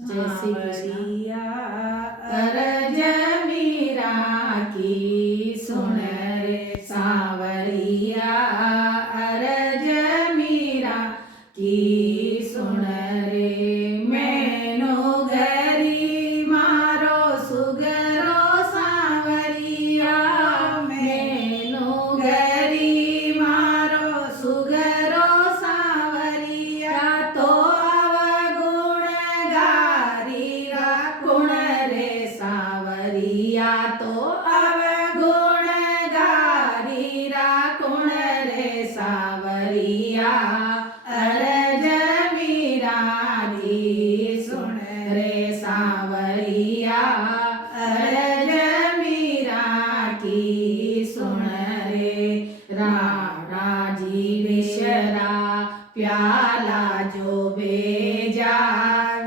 जय श्री कृष्ण। सांवरिया अरज मीरा की सुन रे सांवरिया अरज मीरा की सुन रे मैनो घरी मारो सुगरो सांवरिया मैनो घरी मारो सुगरो सांवरिया तो अवगुण गारी राखुण रे सांवरिया तो अवगुण गारी राखुण रे सांवरिया अरज मीरा री सुन रे सांवरिया अरज मीरा की सुन रे राजी विशरा प्याला जो बेजा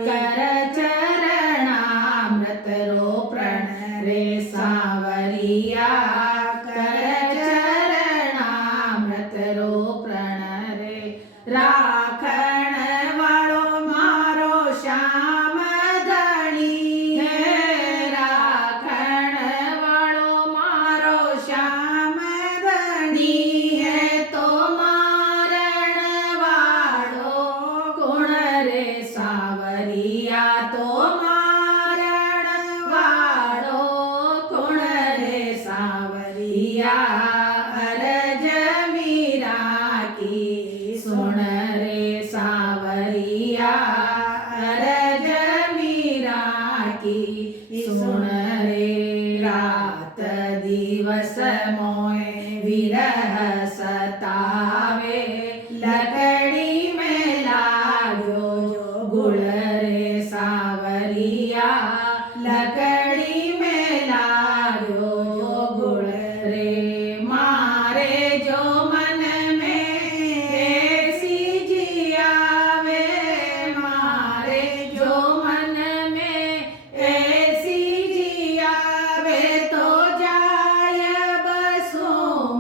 कर चरणामृत रो प्रण रे सांवरिया कर चरणामृत रो प्रण रे राखण वाळो मारो श्याम धणी हे राखण वाळो मारो श्याम धणी हे तो मारण वाळो गुण रे सांवरिया तो मारण वाळो गुण रे सांवरिया अरज मीरा की सुन रे सांवरिया अरज मीरा की सुन रे रात दिवस मोए विरह सतावे लकड़ी में लाग्यो जो गुड़ रे सांवरिया लकड़ी में लाग्यो जो गुड़ रे मारे जो मन में ऐसी जियावे मारे जो मन में ऐसी जियावे तो जाय बसो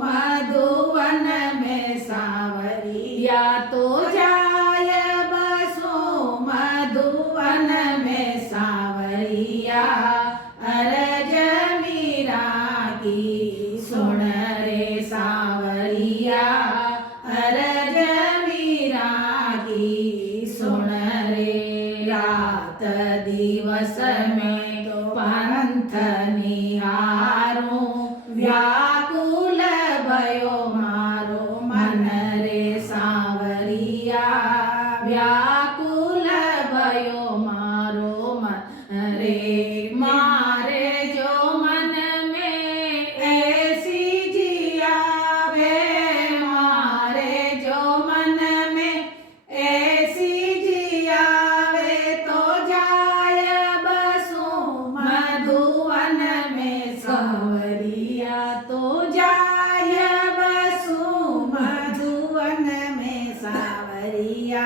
मधुवन में सांवरिया तो जाय बसो मधुवन में सांवरिया अरज मीरा की सुन रे सांवरिया अरज मीरा की सुन रे रात दिवस में तो पंथ निहारो व्याकुल भयो मारो मन रे सांवरिया व्याकुल भयो मारो मन रे मारे जो मन में ऐसी जियावे मारे जो मन में ऐसी जियावे तो जाय बसो मधुवन में सांवरिया तो जाय बसो मधुवन में सांवरिया